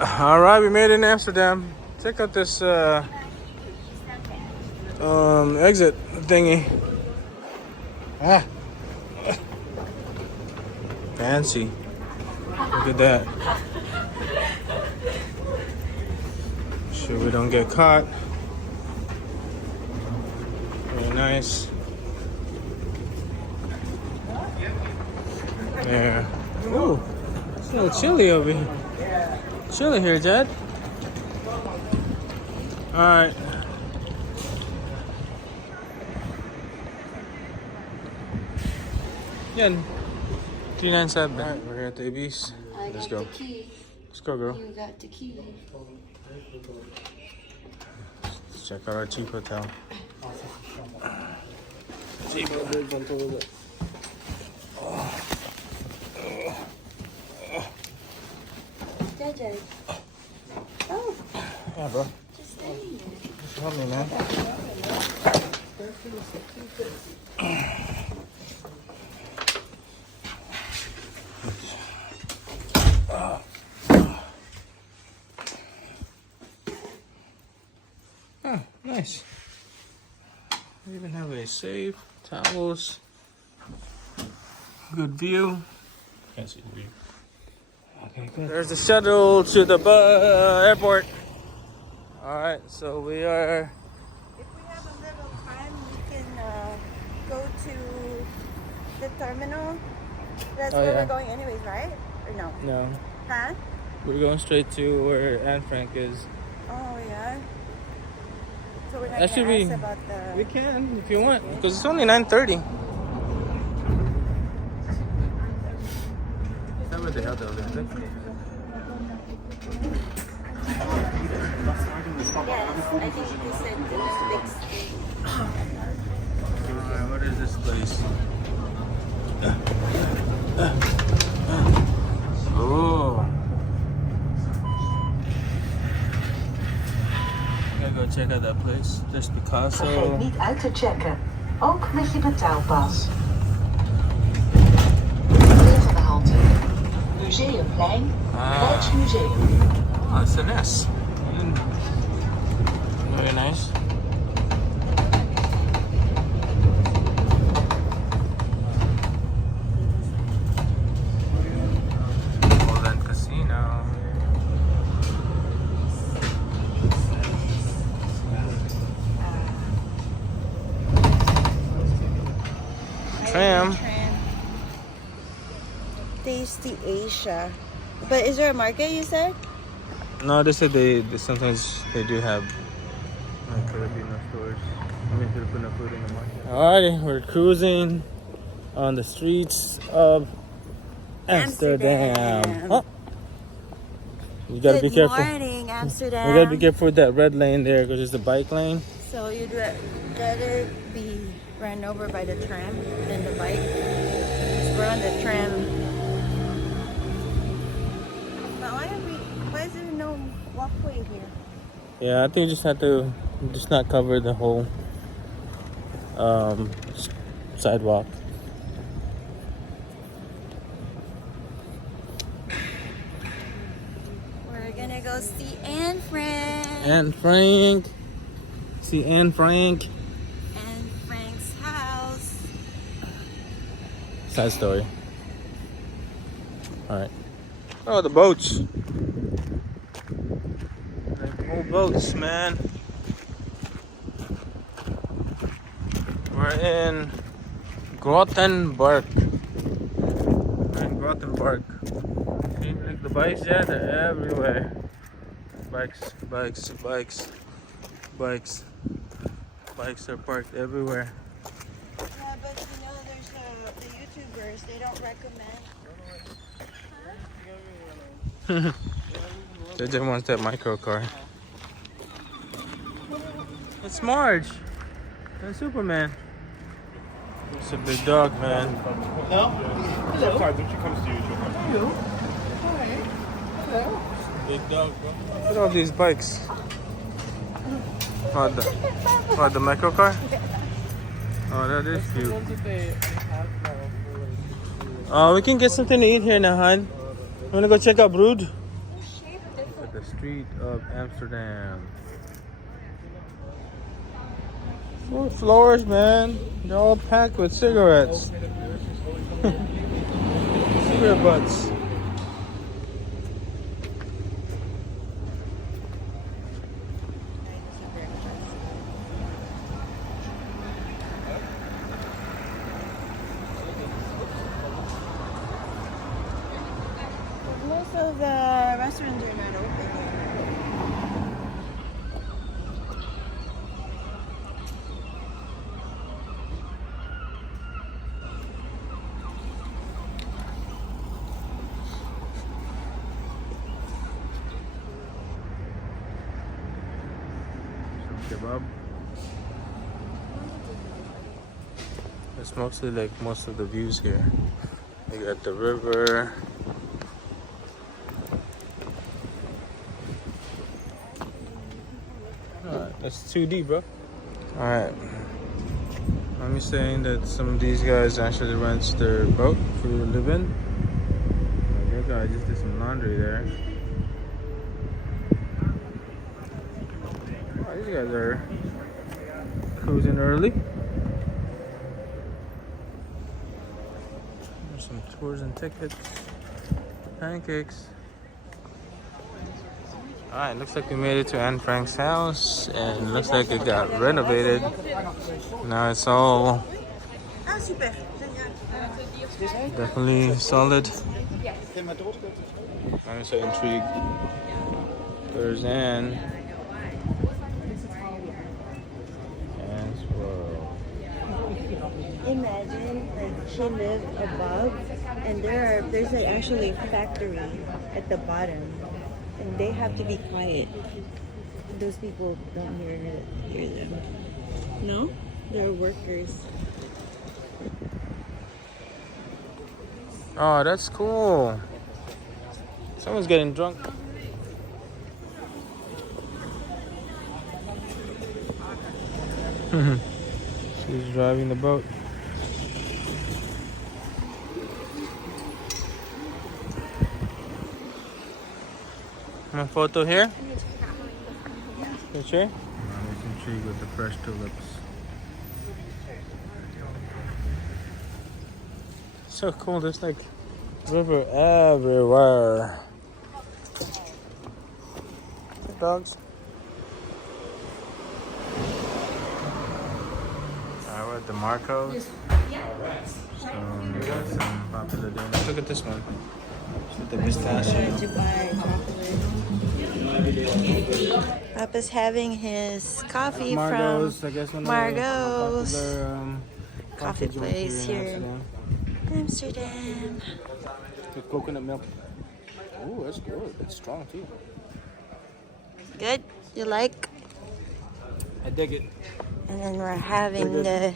All right, we made it in Amsterdam. Check out this exit thingy. Ah, fancy. Look at that. Sure we don't get caught. Very nice. There. Ooh, it's a little chilly over here. Chilly here, Jed. Alright. Yeah. 397. Alright, we're here at the AB's. Let's go. Let's go, girl. You got the key. Let's check out our cheap hotel. Cheap. JJ. Oh. Yeah, bro. Just stay here. Just help me, man. Oh, nice. We even have a safe, towels, good view. Can't see the view. Okay, good. There's the shuttle to the airport. All right, so we are. If we have a little time, we can go to the terminal. That's where we're going anyways, right? Or no? No, Huh? we're going straight to where Anne Frank is. Oh, yeah. So we're not That should gonna be. ask about the... We can if you want, because it's only 9:30. Where the hell they live? Yes, I think they said the big screen. Alright, what is this place? Oh. Gotta go check out that place. There's Picasso. Vergeet niet uit te checken, ook met je betaalpas. Volgende halte. Museumplein, Rijksmuseum. Oh, it's an S. Very nice. Holland Casino. Tram. Tasty Asia. But is there a market, you said? No, they said they sometimes they do have Filipino stores. I mean, Filipino food in the market. Alrighty, we're cruising on the streets of Amsterdam. Huh? You gotta be careful. Good morning, Amsterdam. You gotta be careful with that red lane there because it's the bike lane. So you'd rather be run over by the tram than the bike? 'Cause we're on the tram. But why is there no walkway here? Yeah, I think you just have to just not cover the whole sidewalk. We're gonna go see Anne Frank. Anne Frank. See Anne Frank. Anne Frank's house. Side story. Alright. Oh, the boats. Old boats, man. We're in Gothenburg. We're in Gothenburg. See, like the bikes, yeah, they're everywhere. Bikes, bikes, bikes, bikes. Bikes are parked everywhere. Yeah, but you know, there's the YouTubers. They don't recommend. They just wants that micro car. It's Marge. And Superman. It's a big dog, man. No? Hello. Sorry, when she comes to you, she'll come. Hello. Hi. Hello. Big dog, bro. Look at all these bikes. The micro car? Oh, that is cute. We can get something to eat here now, hon. You wanna go check out Brood? The street of Amsterdam. 4 floors, man. They're all packed with cigarettes. Cigarette butts. Most of the restaurants are not open. Kebab. It's mostly like most of the views here. You got the river. Alright, that's 2D, bro. Alright. I'm saying that some of these guys actually rent their boat for you to live in. Like that guy just did some laundry there. Oh, these guys are cruising early. There's some tours and tickets. Pancakes. Alright, looks like we made it to Anne Frank's house, and looks like it got renovated. Now it's all definitely solid. I'm so intrigued. There's Anne. Anne's world. Imagine like she lived above, and there's like actually a factory at the bottom, and they have to be quiet. Those people don't hear them. No, they're workers. Oh, that's cool. Someone's getting drunk. She's driving the boat. A photo here? Picture? I'm intrigued with the fresh tulips. So cool, there's like river everywhere. The dogs. Alright, we're at the Marcos. So we got some popular donuts. Look at this one. With the pistachio. To buy chocolate. Papa's having his coffee Margot's, from I guess one Margot's of the coffee joints place in here in Amsterdam. With coconut milk. Oh, that's good. That's strong too. Good? You like? I dig it. And then we're having the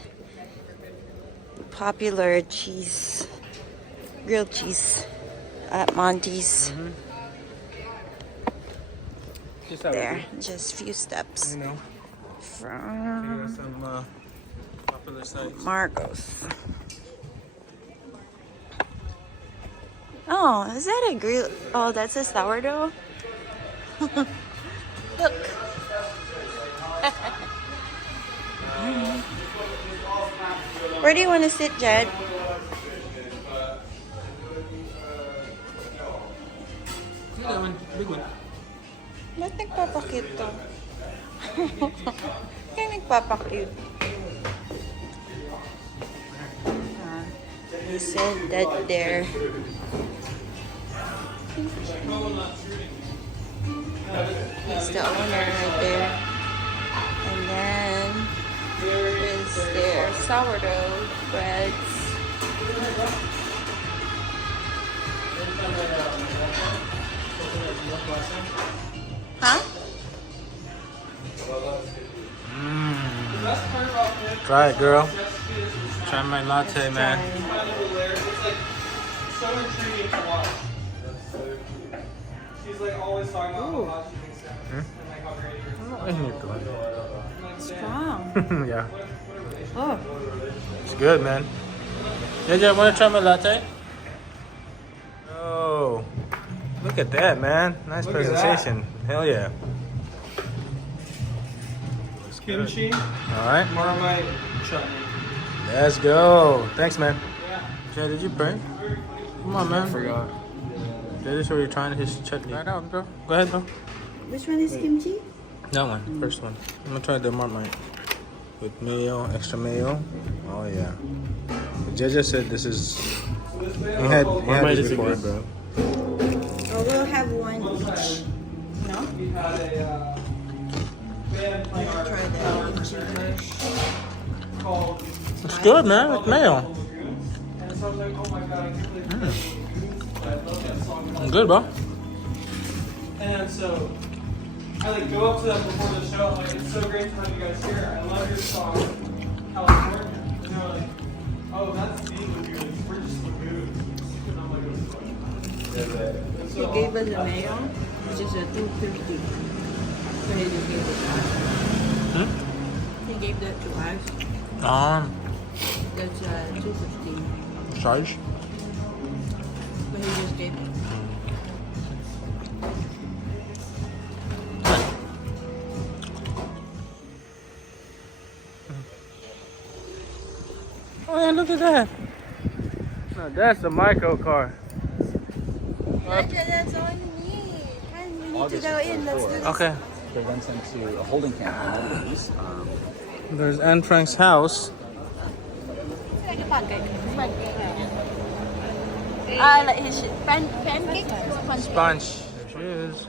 popular cheese, grilled cheese at Monty's. Just have There, it. just a few steps You know, from some popular sites. Margot's. Oh, is that a grill? Oh, that's a sourdough. Look. Where do you want to sit, Jed? That one, big one. Ba't nagpapakit to? Kaya nagpapakit. He said that they're he's the owner right there. And then there is their sourdough breads. Huh? Try it, girl. Try my latte, man. It's like so intriguing to watch. She's like always talking about how she thinks and like how great Strong. Yeah. Oh. It's good, man. Yeah, want to try my latte? Oh. Look Look at that, man. Nice Look at presentation. Hell yeah. Kimchi, All right. Marmite, chutney. Let's go. Thanks, man. Yeah. Jay, did you pray? Come on, man. I forgot. Jay, this is where you're trying his chutney. Right out, bro. Go ahead, bro. Which one is kimchi? That one. First one. I'm gonna try the Marmite. With mayo, extra mayo. Oh, yeah. Jay just said this is... He had Marmite this isn't before, good. bro. Oh, we'll have one each. No? We had a band playing our Try the kimchi first. called It's good, man. With mayo. and so I was like, oh my god, I can't believe I love that song. It's good, bro. And so I like go up to them before the show. I'm like, it's so great to have you guys here. I love your song, California. And they're like, oh, that's the lagoons. We're just lagoons. And I'm like, He gave us a mayo, which is a $2.50. So he just gave it to us. Hmm? He gave that to us. That's $2.50. Charge? But he just gave it. Oh, yeah, look at that. Now, that's a micro car. That's all you need. And we need to go in. Let's do this. Okay. Prevents them to a holding camp. There's Anne Frank's house. Like his pancake? Sponge. There she is.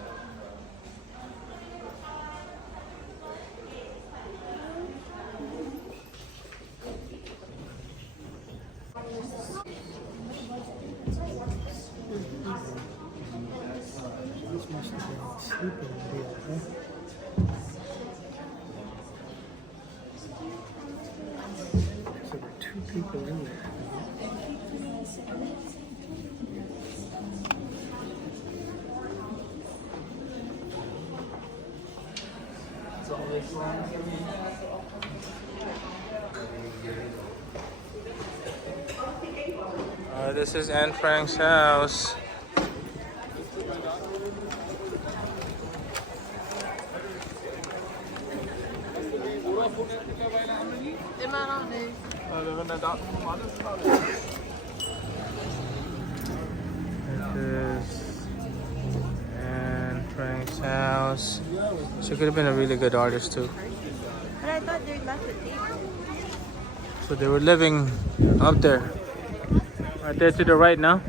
So there are 2 people in there. This is Anne Frank's house. This is Anne Frank's house. She could have been a really good artist too. But I thought they left it there. So they were living up there. Right there to the right now. I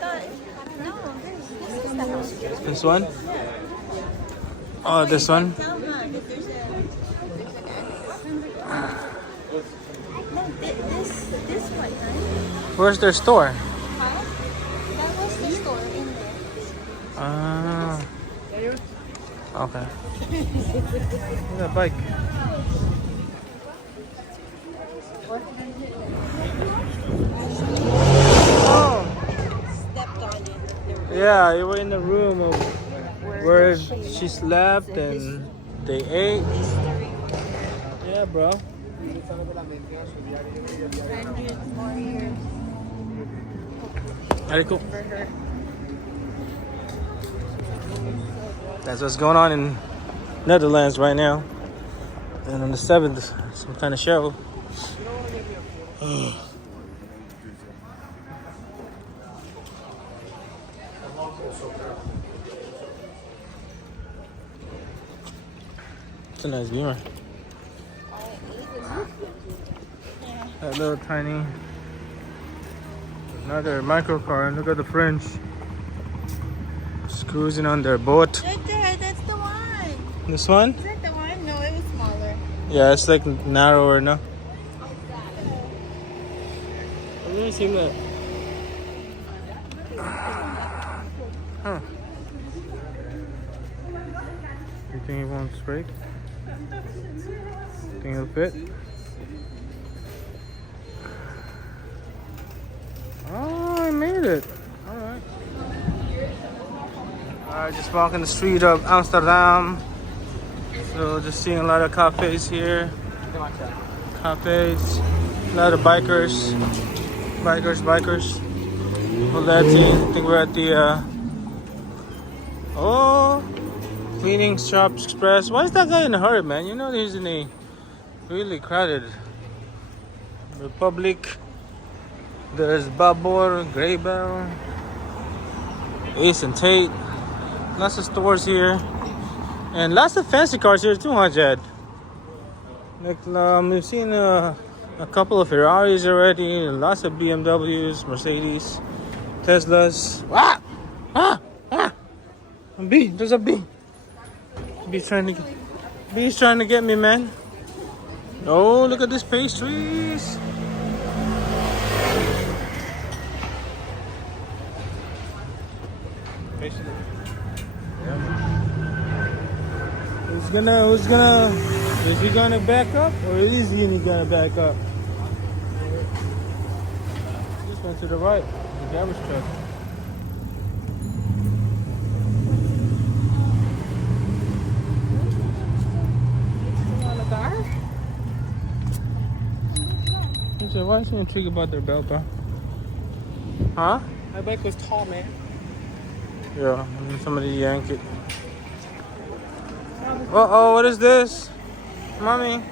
thought, no, this is the house. This one? Oh, this one? Tell them if there's no, this one, right? Where's their store? Huh? That was the store in there. Ah. Okay. Look at that bike. Oh. Stepped on it. Yeah, you were in the room of where she slept and they ate. Yeah, bro. 100 more years Very cool. for her. That's what's going on in Netherlands right now. And on the 7th, some kind of show. It's a nice view. That little tiny, another micro car, and look at the French. Just cruising on their boat. Right there, that's the one. This one? Is that the one? No, it was smaller. Yeah, it's like narrower, no? I've never seen that. Huh. You think it won't break? Think it'll fit? Oh, I made it. Alright. Alright, just walking the street of Amsterdam. So just seeing a lot of cafes here. Cafes. A lot of bikers. Bikers. Well, that's it. I think we're at the oh, cleaning shops express. Why is that guy in a hurry, man? You know he's in a really crowded Republic. There's Babor, Grey Bell, Ace and Tate. Lots of stores here. And lots of fancy cars here too, huh, Jed? Like, we've seen a couple of Ferraris already. Lots of BMWs, Mercedes, Teslas. Ah! Ah! Ah! A bee. There's a bee. Bee's trying to get me, man. Oh, look at these pastries. Is he gonna back up or is he gonna back up? Just went to the right, the garbage truck. Why is he intrigued about their belt, huh? Huh? My bike was tall, man. Yeah, and somebody yanked it. Uh-oh, what is this? Mommy. I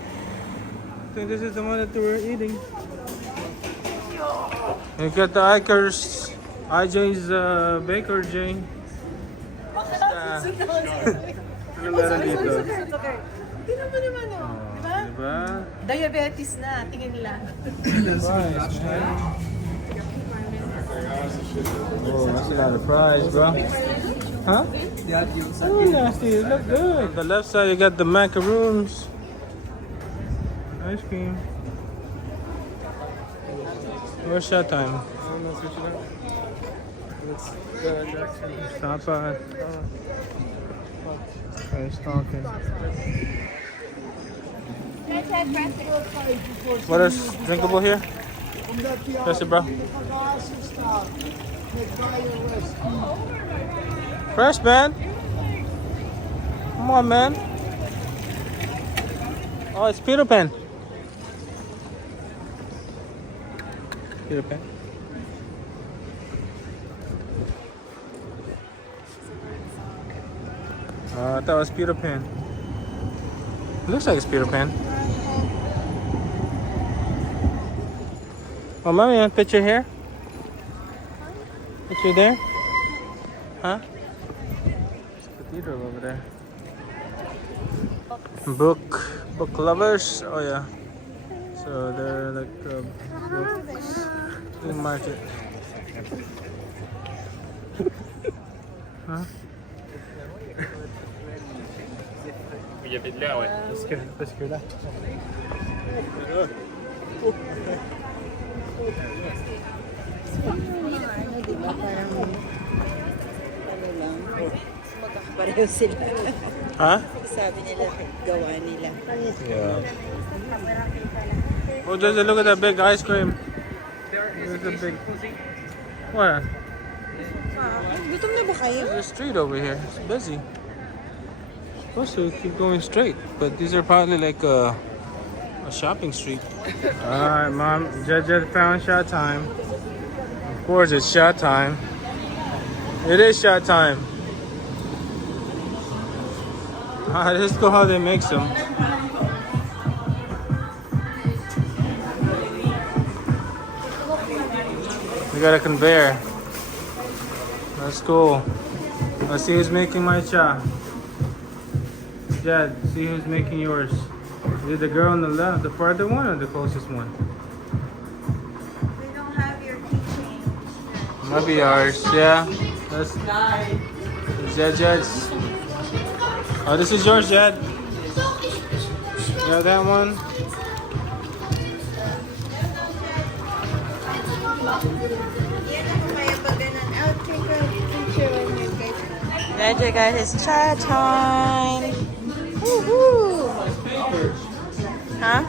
think this is the one that we were eating. You got the Ikers. IJ's Baker Jane. Wala dito. Tingnan mo naman, oh. Diba? Diba? Diabetes na. Tingin lang. Fries, man. Oh, that's a lot of fries, bro. Huh? Oh, nasty. It look good. The left side, you got the macaroons. Ice cream. Where's Showtime? I don't know if you should have. It's the Jackson. Stop by. He's talking. What is drinkable here? Press it, bro. Fresh, man. Come on, man. Oh, it's Peter Pan. Peter Pan. I thought it was Peter Pan. It looks like it's Peter Pan. Oh, mommy, you want to put your hair? Put your there? Huh? There's a cathedral over there. Book lovers. Oh yeah. So they're like books. Flea market. Huh? Let's go that. Ano, diba? Parang ano lang. Magkakapareho sila. Huh? Sabi nila, gawa nila. Yeah. Oh, just look at that big ice cream. There's a big. What? Gutom na ba kayo? There's a street over here. It's busy. Supposed to keep going straight, but these are probably like a shopping street. Alright, Mom. Jed found shot time. Of course, it's shot time. It is shot time. Alright, let's go how they make them. We got a conveyor. That's cool. Let's see who's making my cha. Jed, see who's making yours. Is it the girl on the left, the farther one, or the closest one? We don't have your keychain. Might be ours, yeah. That's Jed's. Oh, this is yours, Jed. Yeah, that one. Roger, guys, it's chat time. Woohoo! Huh?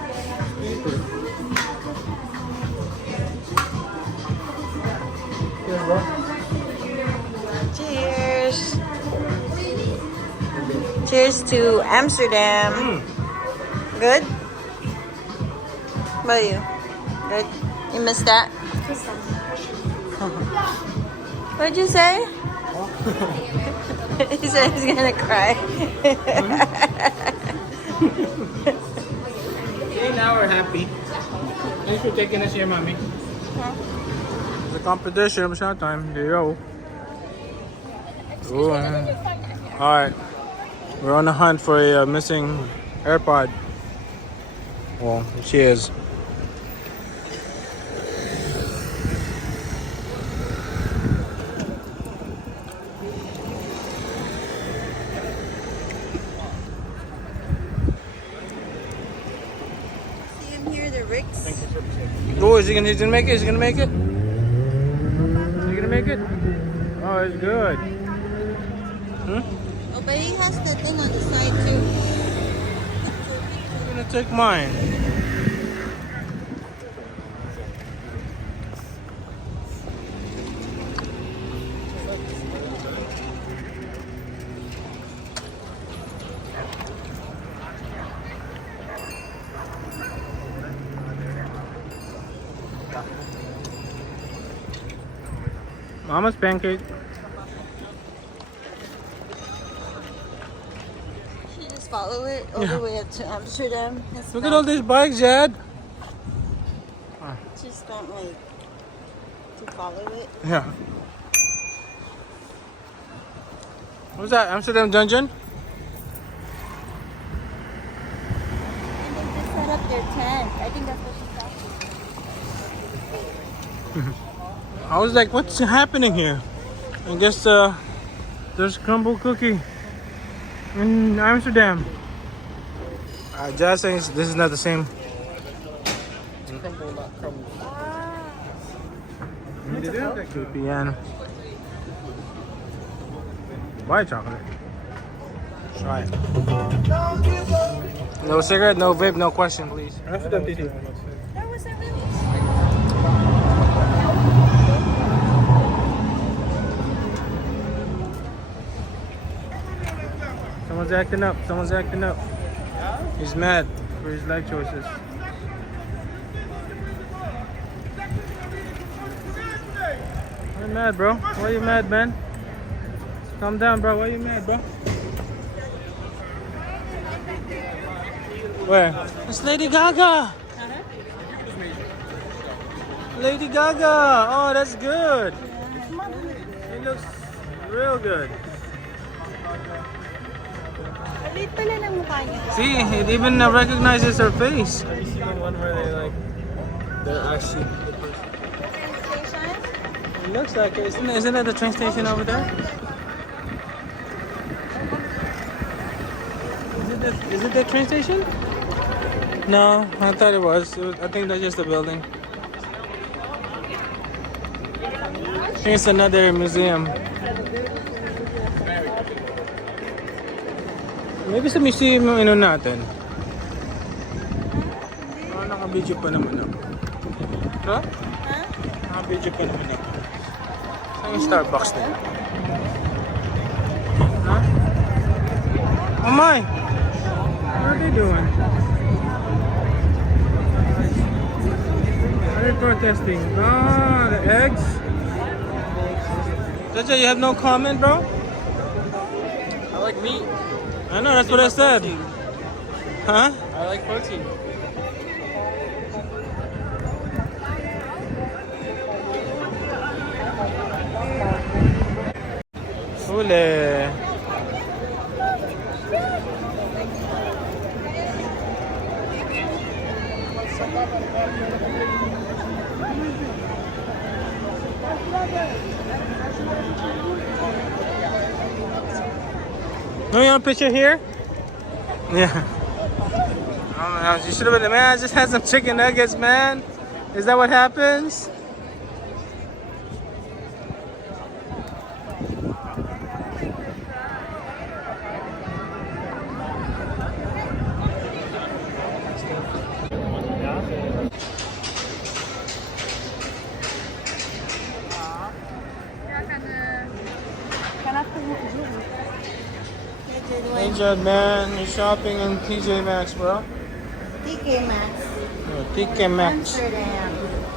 Cheers! Cheers to Amsterdam. Good? How about you? Good? You missed that? What'd you say? He said he's gonna cry. Okay, now we're happy. Thanks for taking us here, mommy. It's a competition, it's not time. There you go. Ooh, alright. We're on the hunt for a missing AirPod. Well, she is. See him here, the Ricks. Oh, he's gonna make it? Is he gonna make it? Is he gonna make it? Oh, it's good. Hmm? Oh, but he has the thing on the side too. I'm gonna take mine. Mama's pancake. You just follow it all the way up to Amsterdam. It's Look at all these bikes, Jad. Just don't like to follow it. Yeah. What's that? Amsterdam Dungeon? And they just set up their tent. I think that's what she's talking. I was like, what's happening here? I guess there's crumble cookie in Amsterdam. Jad saying this is not the same. Crumble, not crumble. Piano. White chocolate. Try it. No cigarette, no vape, no question, please. Amsterdam TT. That was a really Someone's acting up. Someone's acting up. He's mad for his life choices. Why you mad, bro? Why you mad, man? Calm down, bro. Why you mad, bro? Where? It's Lady Gaga. Lady Gaga. Oh, that's good. It looks real good. Maliit pala ng mukha niya. See, it even recognizes her face. Have you seen the one where they're actually the person? Station? It looks like it. Isn't that the train station over there? Is it the train station? No, I thought it was. I think that's just a building. I think it's another museum. Maybe sa museum yung ano natin. Oh, naka-video pa naman ako. Ha? Naka-video pa naman ako. Saan yung Starbucks na yun? Ha? Oh my! What are they doing? What are they protesting? Ah, the eggs? Jaja, you have no comment, bro? I like meat. I know, that's what I said. Protein. Huh? I like protein. Huli. No, you want a picture here? Yeah. Oh, man, you should have been, man, I just had some chicken nuggets, man. Is that what happens? Hey Judd, man, you're shopping in TJ Maxx, bro. TK Maxx. Yeah, TK Maxx. Amsterdam.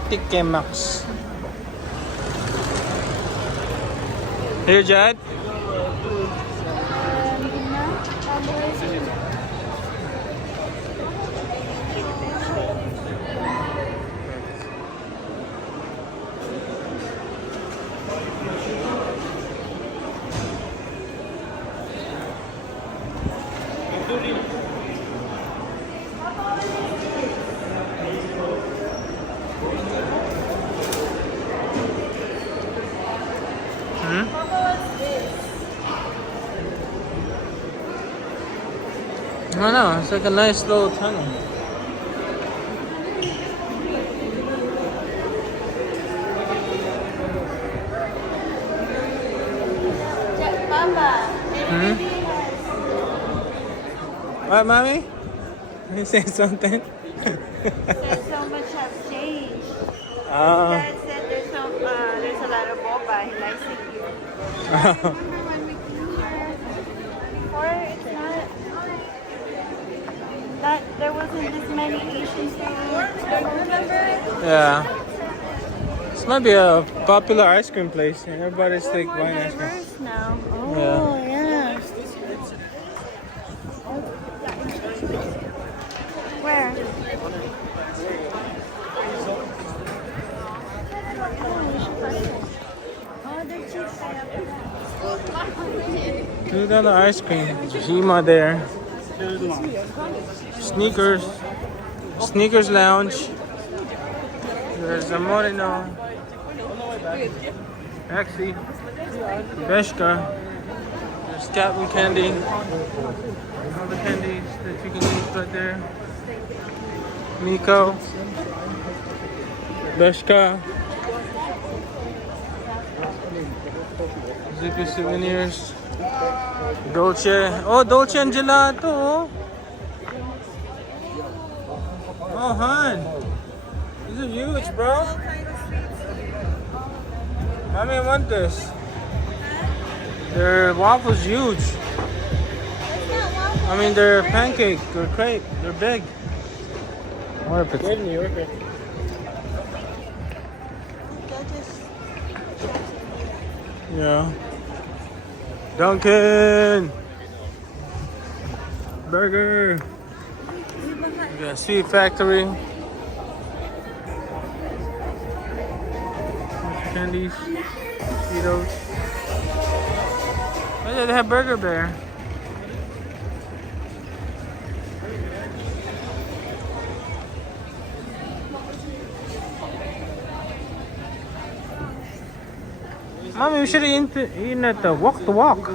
TK Maxx. Here, Jad. I know, it's like a nice little tunnel. What, mommy? You say something? There's so much has changed. Oh. Dad said there's a lot of boba. He likes it here. Remember when we came here before? It's not there wasn't this many Asian stores. Remember? Yeah. This might be a popular ice cream place. Everybody's We're like more buying ice cream. diverse now. Yeah. Oh yeah. Where? Oh, they're cheap. $2 ice cream. Jima there. Sneakers. Sneakers lounge. There's a Moreno. Taxi. Beshka. There's Captain Candy. All the candies that you can use right there. Miko. Beshka. Zippy souvenirs. Dolce. Oh, Dolce and Gelato. Oh, hon. These are huge, bro. Mommy, I want this. Their waffles huge. I mean, they're pancake or crepe. They're big. What if it's New Yorker? Yeah. Dunkin'. Burger. We got Sweet Factory. Candies. Cheetos. Oh yeah, they have Burger Bear. Mommy, we should have eaten at the walk the walk.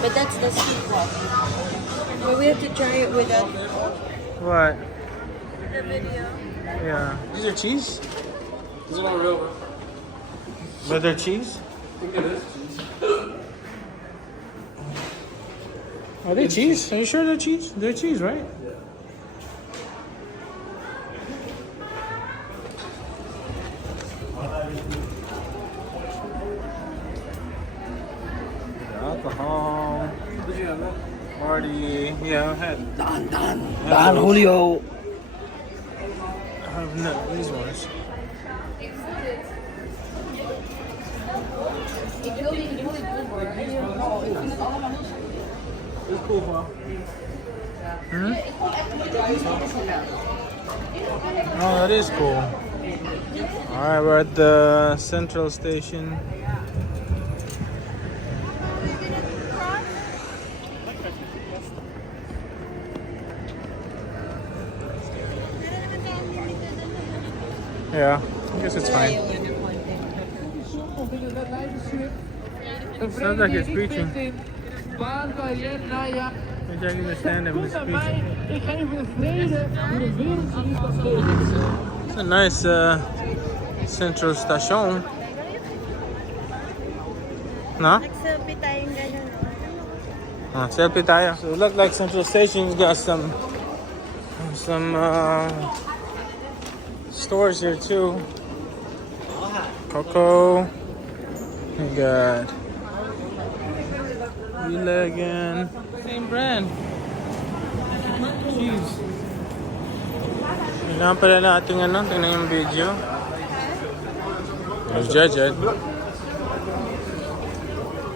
But that's the sweet one. But we have to try it without What? the video. Yeah. These are cheese? These are not real, bro. But they're cheese? I think it is cheese. Are they cheese? Are you sure they're cheese? They're cheese, right? Alcohol. Did you have that? Party. Yeah, I had. Don Julio. I have no, these ones. It's cool, bro. Oh, that is cool. Alright, we're at the central station. Yeah, I guess it's fine. It sounds like he's preaching. Maybe I can understand him. He's preaching. It's a nice central station. No? Nag-selfie tayong ganun. Oh, selfie tayo. So it looked like central station's got some stores here too. Coco. We got Villa again. Same brand. Jeez. Kailangan pala natin tingnan yung video. There's Jed.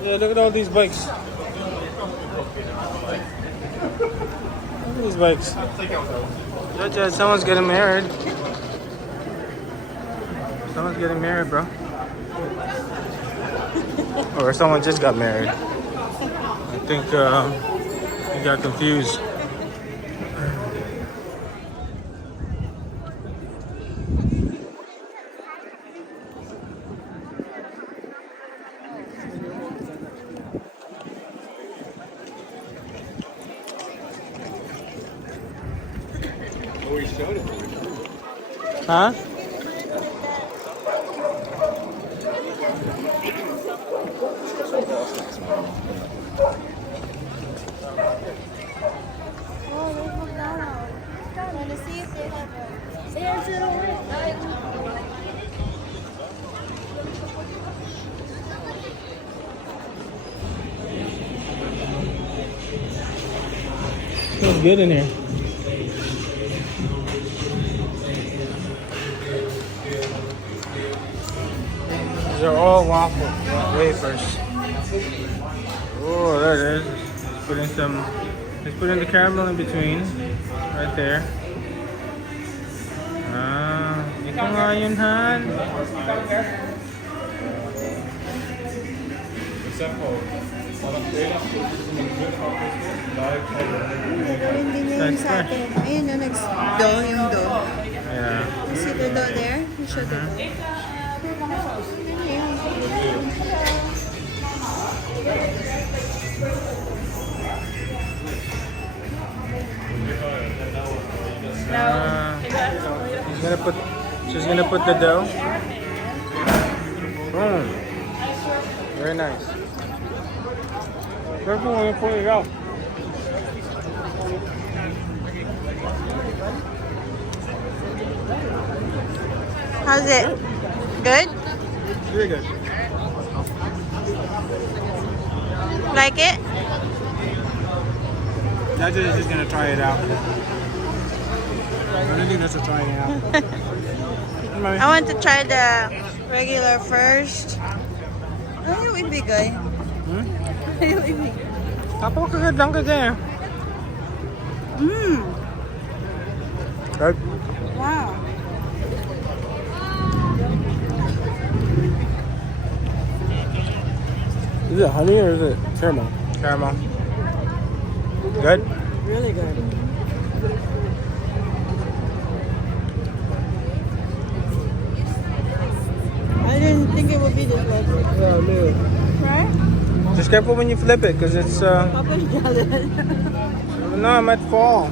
Yeah, look at all these bikes. Look at these bikes. Jed, someone's getting married. Someone's getting married, bro. Or someone just got married. I think he got confused. Huh? Feels good in here. These are all wafers. Oh, there it is. Let's put in the caramel in between, right there. Ah, ito nga yun, Han. Hindi niya yung sa atin. Ayun na, nag-dough yung dough. Yeah. You see the dough there? You show the dough. She's gonna put the dough. Boom. Very nice. Careful when you pull it out. How's it? Good? Very good. Like it? That's just gonna try it out. I don't think that's a trying it out. I want to try the regular first. Ano yung ibigay? Ano yung ibigay? Napakagad lang kasi. Mmm. Right? Wow. Is it honey or is it caramel? Caramel. Good? Really good. I didn't think it would be this way. Yeah, man. Right? Just careful when you flip it, because it's Papa's jealous. no, it might fall.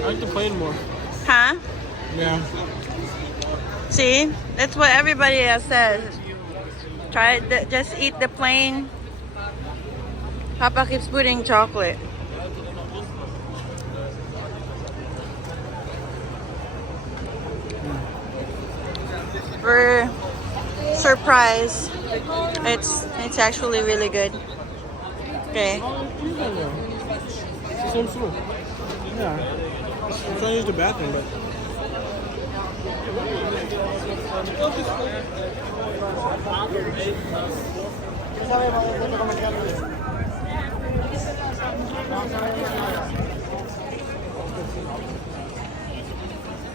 I like the plain more. Huh? Yeah. See? That's what everybody else says. Try it, just eat the plain. Papa keeps putting chocolate. For surprise, it's actually really good. Okay. It's the same food. Yeah. I'm trying to use the bathroom, but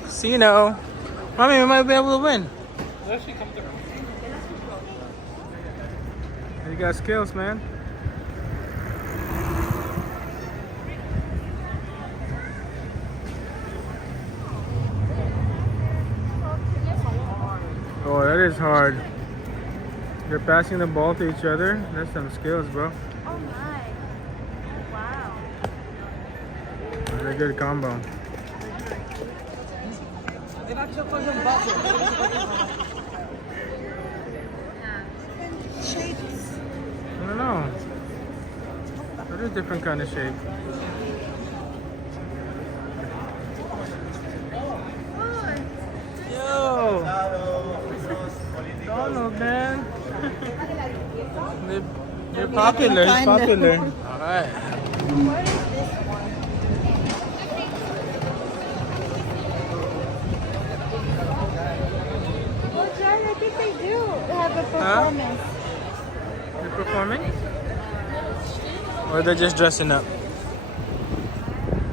Sino. Mommy, we might be able to win. You got skills, man. Oh, that is hard. They're passing the ball to each other. That's some skills, bro. Oh my. Wow. That's a good combo. Shapes. don't know. They're a different kind of shape. Yo! Donald, man. They're popular. It's popular. Alright. What is this one? Well, John, I think they do have a performance. They're performing? Or they're just dressing up?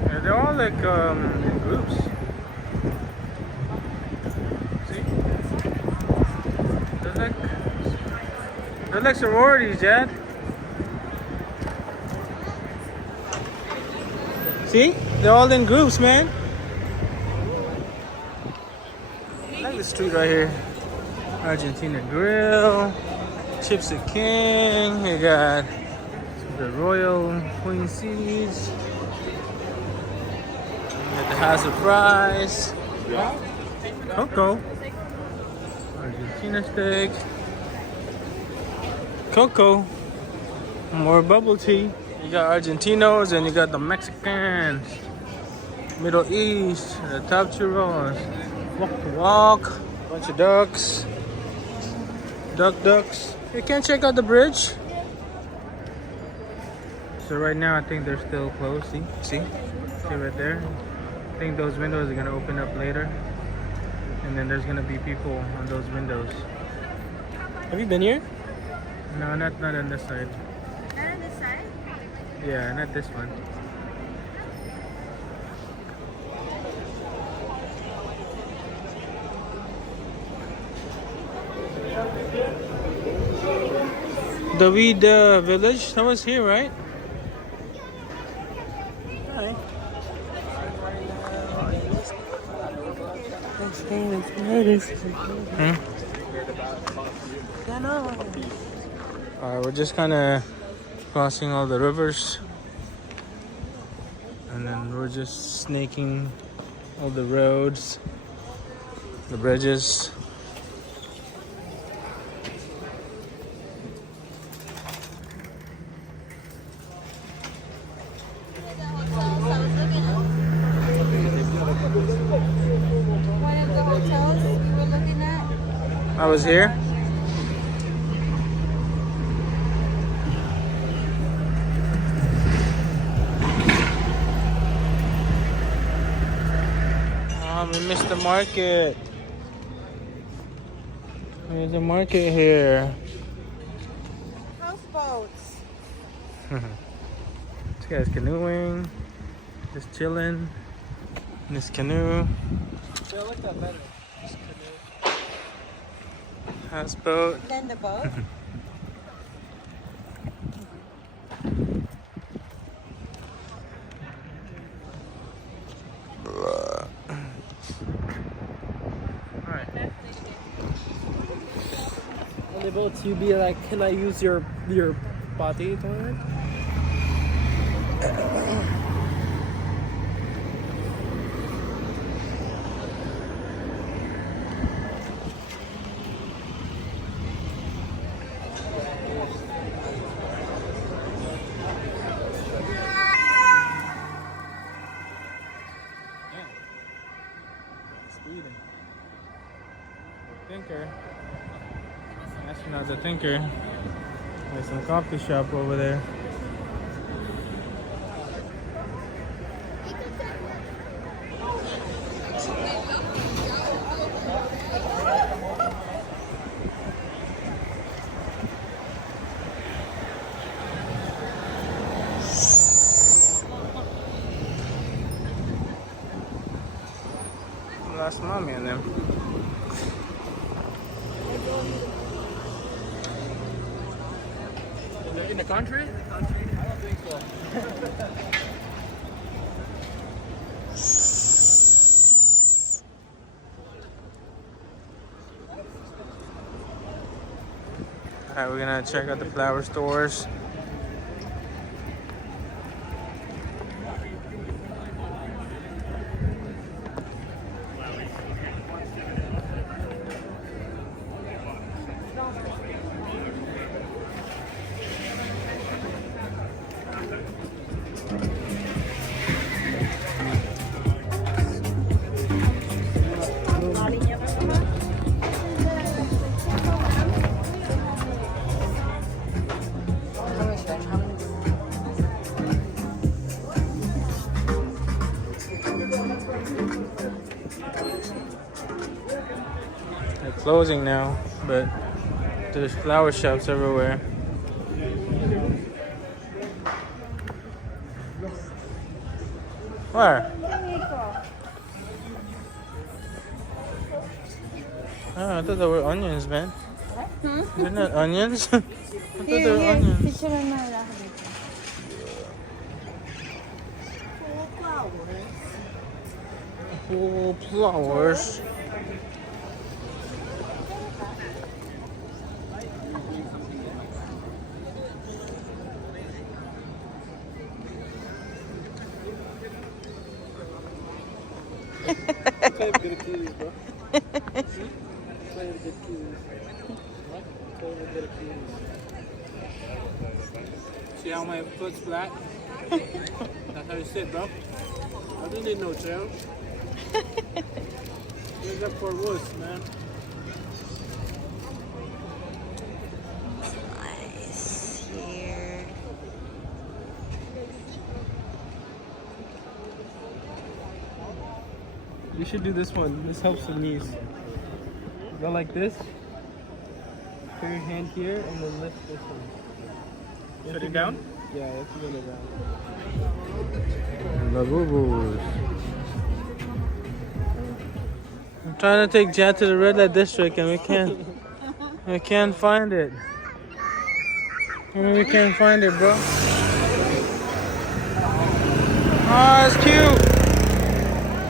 Yeah, they're all like in groups. See? They're like sororities, Dad. See? They're all in groups, man. I like the street right here. Argentina Grill, Chips the King. You got the Royal Queen Seeds. You got the House of Fries. Coco. Argentina steak. Coco. More bubble tea. You got Argentinos and you got the Mexicans. Middle East. The top churros. Walk to walk. Bunch of ducks. Ducks. You can check out the bridge. So right now I think they're still closed. See right there. I think those windows are gonna open up later, and then there's gonna be people on those windows. Have you been here? No, not on this side. Not on this side? Yeah, not this one. The weed village, that was here, right? Hi. Alright, we're just kind of crossing all the rivers, and then we're just snaking all the roads, the bridges. One of the hotels we were looking at. I was here. We missed the market. There's a market here. Houseboats. This guy's canoeing, just chilling in this canoe. Yeah, I like that better. Houseboat. Then the boat. On the boats, you'd be like, can I use your potty toilet? Sweden. Thinker. Astronaut the Thinker. There's some coffee shop over there. Lost mommy and them. In the country? I don't think so. Alright, we're gonna check out the flower stores. closing now, but there's flower shops everywhere. Where? Oh, I thought they were onions, man. They're not onions. I thought they were onions. Picture na lang dito. Oh, flowers. See how my foot's flat? That's how you sit, bro. I don't need no chair. Use that for wuss, man. Nice here. You should do this one. This helps the knees. Go like this. Put your hand here and then lift this one. Put it down? Yeah, you have to get it down. The boo-boos. I'm trying to take Jet to the red light district and we can't find it. We can't find it, bro. Oh, it's cute.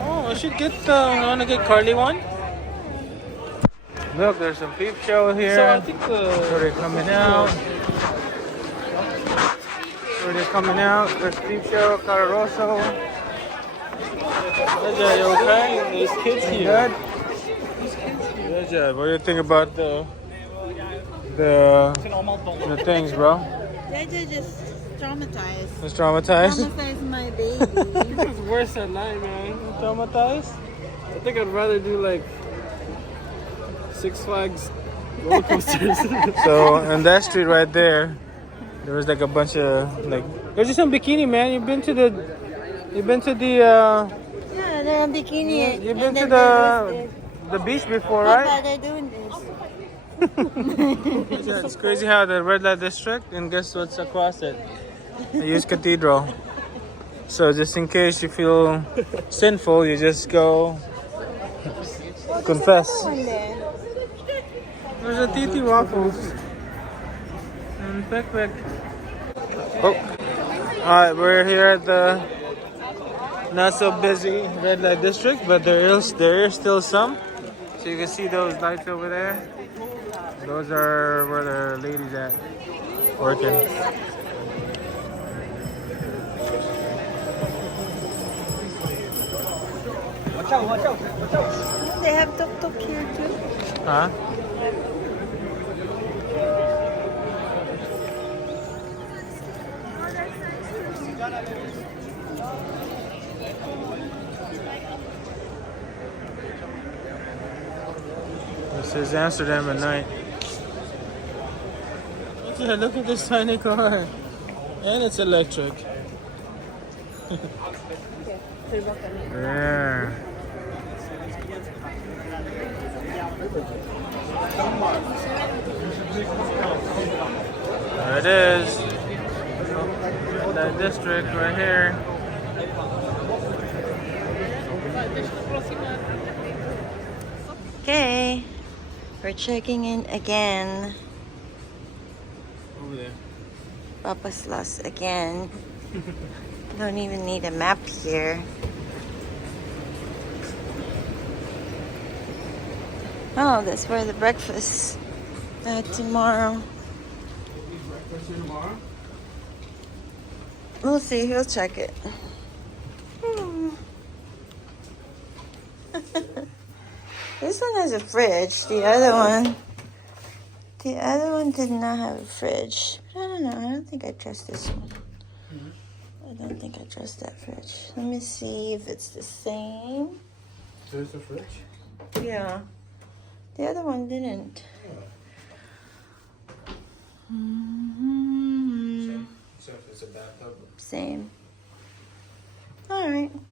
Oh, I should get I wanna get Carly one. Look, there's some peep show here. So I think So they're coming out. There's peep show, Cararoso. Are you okay? there's kids You here. good? Yeah, what do you think about the things, bro? They're just traumatized. It's traumatized. Traumatized my baby. It's worse at night, man. Traumatized? I think I'd rather do like Six Flags roller coasters. So on that street right there, there was like a bunch of like. There's just some bikini, man. You've been to the. Yeah, they're on bikini. You've been and to then the beach before, Papa, right? they're doing this. Yeah, it's crazy how the red light district, and guess what's across it? The Youth Cathedral. So just in case you feel sinful, you just go confess. One there. There's a TT Waffles. And Peck Peck. Oh. Alright, we're here at the not so busy red light district, but there is still some. So you can see those lights over there. Those are where the ladies at working. They have tuk-tuk here too. Huh? This is Amsterdam at night. Look at this tiny car. And it's electric. There. There it is. That district right here. Okay, we're checking in again. Over there. Papa's lost again. Don't even need a map here. Oh, that's where the breakfast tomorrow. We'll see. He'll check it. This one has a fridge. The other one did not have a fridge. But I don't know. I don't think I trust this one. I don't think I trust that fridge. Let me see if it's the same. There's a fridge? Yeah. The other one didn't. So if it's a bathtub. Same.